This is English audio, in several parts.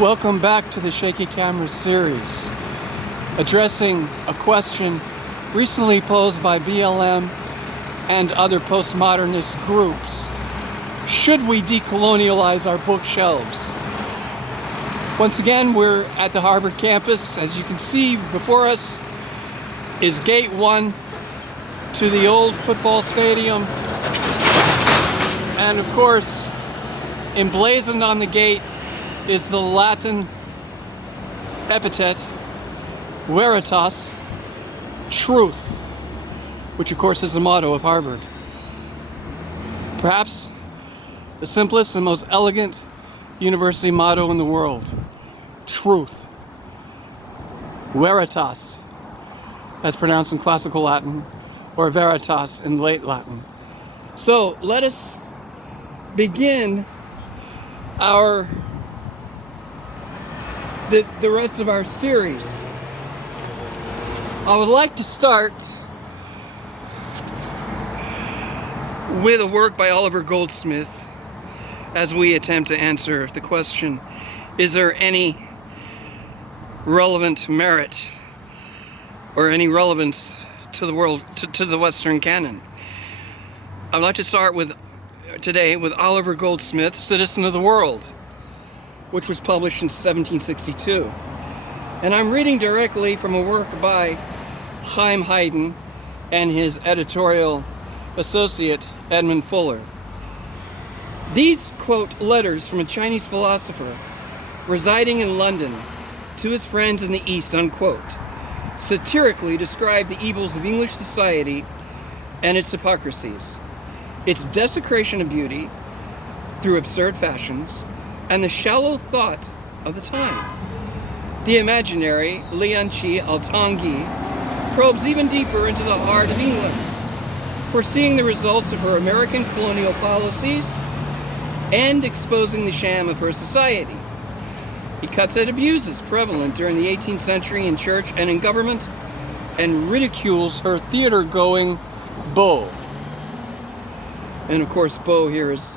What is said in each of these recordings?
Welcome back to the Shaky Camera series, addressing a question recently posed by BLM and other postmodernist groups. Should we decolonialize our bookshelves? Once again, we're at the Harvard campus. As you can see before us is Gate 1 to the old football stadium. And of course, emblazoned on the gate is the Latin epithet veritas, truth, which of course is the motto of Harvard. Perhaps the simplest and most elegant university motto in the world. Truth. Veritas, as pronounced in classical Latin, or veritas in late Latin. So let us begin the rest of our series. I would like to start with a work by Oliver Goldsmith as we attempt to answer the question, is there any relevant merit or any relevance to the world, to the Western canon? I'd like to start today with Oliver Goldsmith, Citizen of the World, which was published in 1762. And I'm reading directly from a work by Chaim Haydn and his editorial associate, Edmund Fuller. These, quote, letters from a Chinese philosopher residing in London to his friends in the East, unquote, satirically describe the evils of English society and its hypocrisies, its desecration of beauty through absurd fashions, and the shallow thought of the time. The imaginary Lian Chi Al-Tangi probes even deeper into the heart of England, foreseeing the results of her American colonial policies and exposing the sham of her society. He cuts at abuses prevalent during the 18th century in church and in government, and ridicules her theater-going beau. And of course, beau here is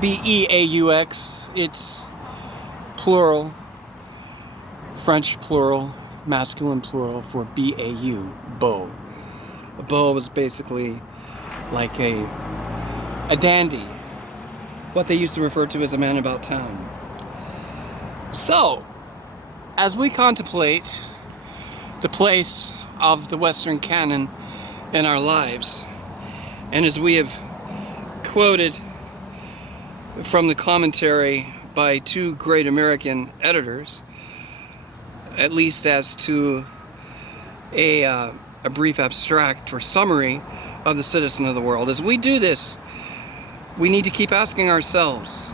B-E-A-U-X. It's plural, French plural, masculine plural for B-A-U, beau. A beau is basically like a dandy, what they used to refer to as a man about town. So, as we contemplate the place of the Western canon in our lives, and as we have quoted from the commentary by two great American editors, at least as to a brief abstract or summary of the Citizen of the World, as we do this, we need to keep asking ourselves,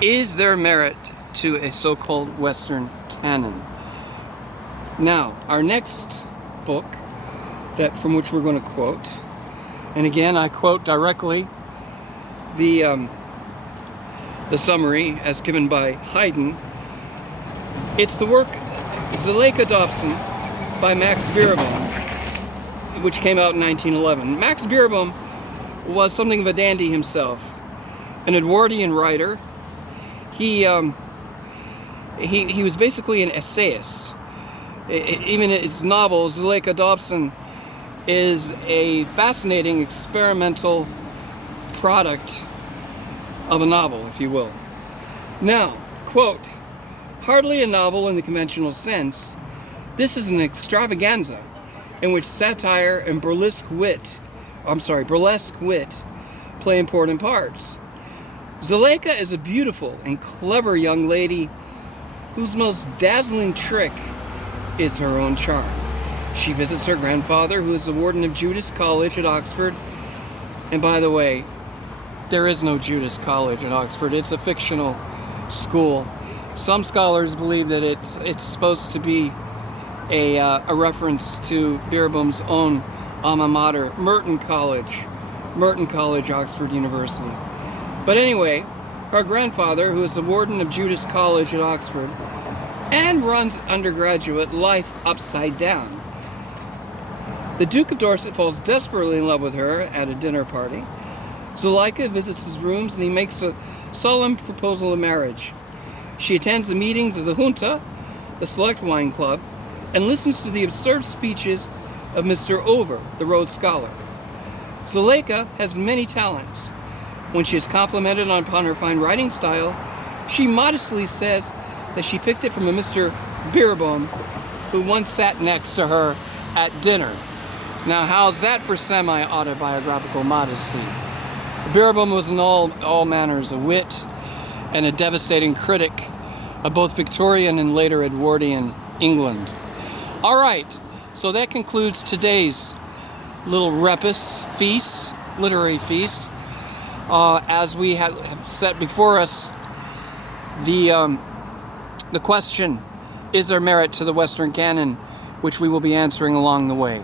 is there merit to a so-called Western canon? Now, our next book from which we're going to quote, and again I quote directly the summary as given by Haydn. It's the work Zeleka Dobson by Max Beerbohm, which came out in 1911. Max Beerbohm was something of a dandy himself, an Edwardian writer. He was basically an essayist. Even his novel, Zuleika Dobson, is a fascinating experimental product of a novel, if you will. Now, quote, hardly a novel in the conventional sense, this is an extravaganza in which satire and burlesque wit play important parts. Zeleka is a beautiful and clever young lady whose most dazzling trick is her own charm. She visits her grandfather, who is the warden of Judas College at Oxford. And by the way, there is no Judas College at Oxford. It's a fictional school. Some scholars believe that it's supposed to be a reference to Beerbohm's own alma mater, Merton College, Oxford University. But anyway, her grandfather, who is the warden of Judas College at Oxford, and runs undergraduate life upside down. The Duke of Dorset falls desperately in love with her at a dinner party, Zuleika visits his rooms and he makes a solemn proposal of marriage. She attends the meetings of the junta, the select wine club, and listens to the absurd speeches of Mr. Over, the Rhodes Scholar. Zeleka has many talents. When she is complimented upon her fine writing style, she modestly says that she picked it from a Mr. Beerbohm who once sat next to her at dinner. Now, how's that for semi-autobiographical modesty? Beerbohm was in all manners a wit and a devastating critic of both Victorian and later Edwardian England. All right, so that concludes today's little repus feast, literary feast. As we have set before us the question, is there merit to the Western canon, which we will be answering along the way.